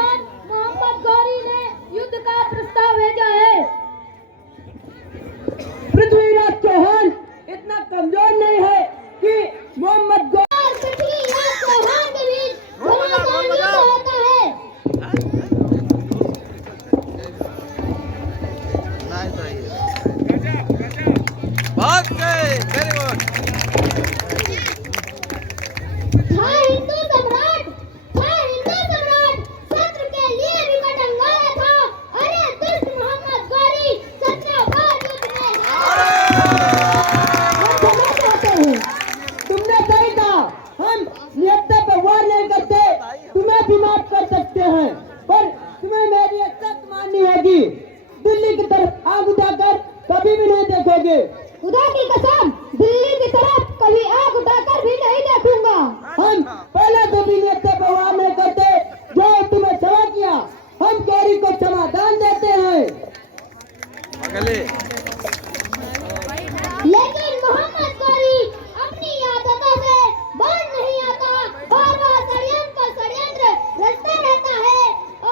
दौरान मोहम्मद गौरी ने युद्ध का प्रस्ताव भेजा है। पृथ्वीराज चौहान इतना कमजोर नहीं है कि मोहम्मद पृथ्वीराज चौहान के बीच घमासान युद्ध होता है। Very good. था हिंदू सम्राट शत्रु के लिए विकट अंगारा था। अरे दुष्ट मोहम्मद गौरी सत्ता बार युद्ध में तुमने सही कहा। हम निहत्तर पर वार नहीं करते, तुम्हें भी माफ कर सकते हैं, पर तुम्हें मेरी एक शर्त माननी होगी। दिल्ली की तरफ आग उठाकर कभी भी नहीं देखोगे। खुदा की कसम, दिल्ली की तरफ कभी आग उठाकर भी नहीं देखूंगा। हम पहले तो भी निहत्तर पर वार नहीं करते, जो तुम्हें क्षमा किया हम गौरी को क्षमादान देते हैं। लेकिन मोहम्मद गौरी अपनी आदतों से बाज नहीं आता और वह षड्यंत्र रचता रहता है।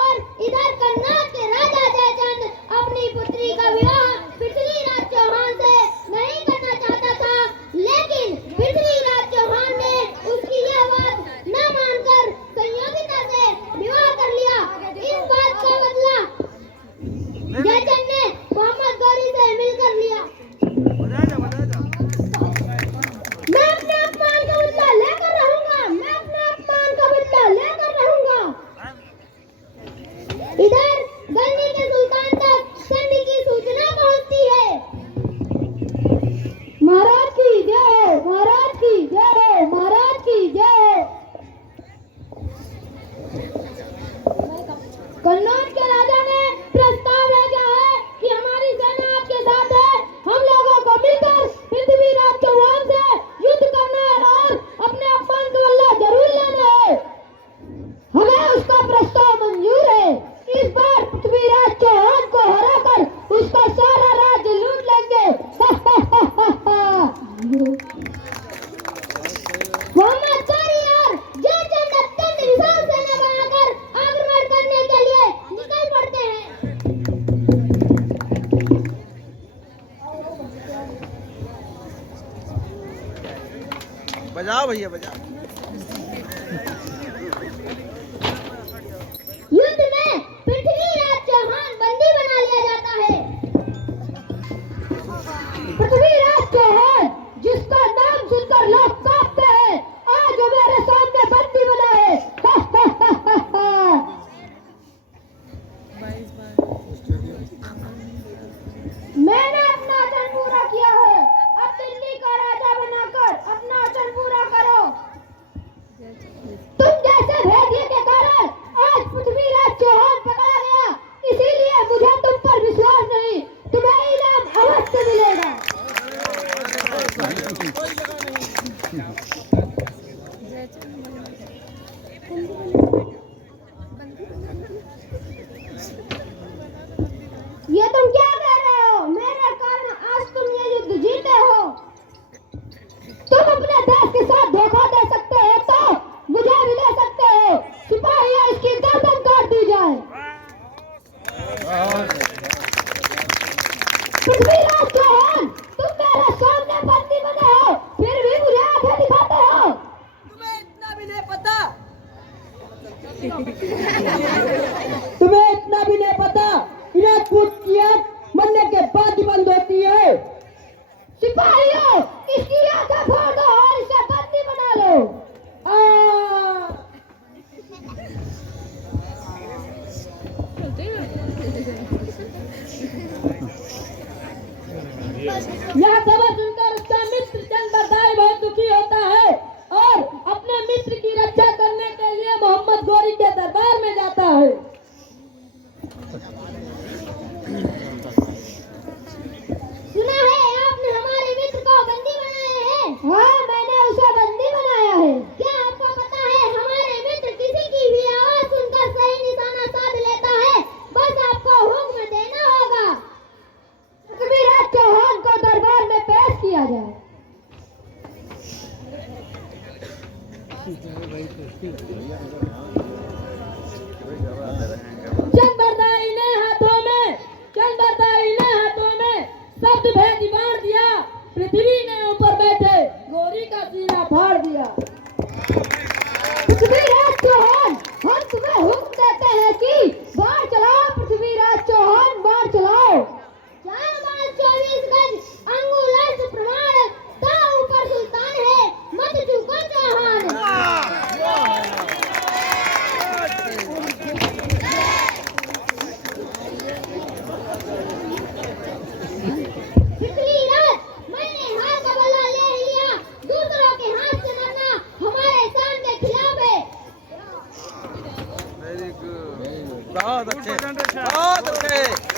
और इधर कन्नौज के राजा जयचंद अपनी पुत्री का विवाह पृथ्वीराज चौहान से नहीं करना चाहता था, लेकिन पृथ्वीराज चौहान ने उसकी यह बात न मानकर संयोगिता से विवाह कर लिया। इस बात का बदला जयचंद ने मोहम्मद गौरी से मिलकर लिया। मैं अपने अपमान का बदला लेकर रहूंगा। मैं अपने अपमान का बदला लेकर रहूंगा। इधर गजनी के सुल्तान तक संधि की सूचना पहुंचती है। महाराज की जय हो, महाराज की जय हो, महाराज की जय हो। कन्नौज के राजा ने प्रस्ताव भेजा है कि हमारी सेना आपके साथ है। हम लोगों को मिलकर पृथ्वीराज चौहान से युद्ध करना है और अपने अपमान का बदला जरूर लेना है। हमें उसका प्रस्ताव मंजूर है। इस बार पृथ्वीराज चौहान को हराकर उसका सारा राज्य लूट लेंगे। मोहम्मद गौरी और जयचंद अत्यंत विशाल सेना बनाकर आक्रमण करने के लिए निकल पड़ते हैं। बजाओ भैया बजाओ। युद्ध में पृथ्वीराज चौहान बंदी बना लिया जाता है। पृथ्वीराज चौहान, जिसका नाम सुनकर लोग कांपते हैं, आज वो मेरे सामने बंदी बना है। मैंने अपना वचन पूरा किया है। अब दिल्ली का राजा बनाकर अपना वचन पूरा करो। तुम जैसे भेदिए के कारण आज पृथ्वीराज चौहान पकड़ा गया, इसीलिए मुझे तुम पर विश्वास नहीं। तुम्हें इनाम अवश्य मिलेगा। ये तुम क्या कह रहे हो? मेरे कारण आज तुम ये युद्ध जीते हो। तुम अपने देश के साथ धोखा दे सकते हो तो मुझे भी दे सकते हो। सिपाही इसकी गर्दन काट दी जाए। पृथ्वीराज चौहान, तुम मेरे सामने बंदी बने हो, फिर भी मुझे आंखें दिखाते हो। तुम्हें इतना भी नहीं पता तुम्हें इतना भी नहीं पता राजपूत की आंख मरने के बाद ही बंद होती है। सिपाहियों, इसकी आंखें फोड़ दो और इसे बंदी बना लो। यह खबर सुनकर उसका मित्र चंद बरदाई बहुत दुखी होता है और अपने मित्र की रक्षा करने के लिए मोहम्मद गौरी के दरबार में जाता है। सुना है आपने हमारे मित्र को बंदी बनाया है। हाँ, मैंने उसे बंदी बनाया है। क्या आपको पता है हमारे मित्र किसी की भी आवाज सुनकर सही निशाना साध लेता है। बस आपको हुक्म देना होगा। पृथ्वीराज चौहान को दरबार में पेश बहुत अच्छे बहुत अच्छे।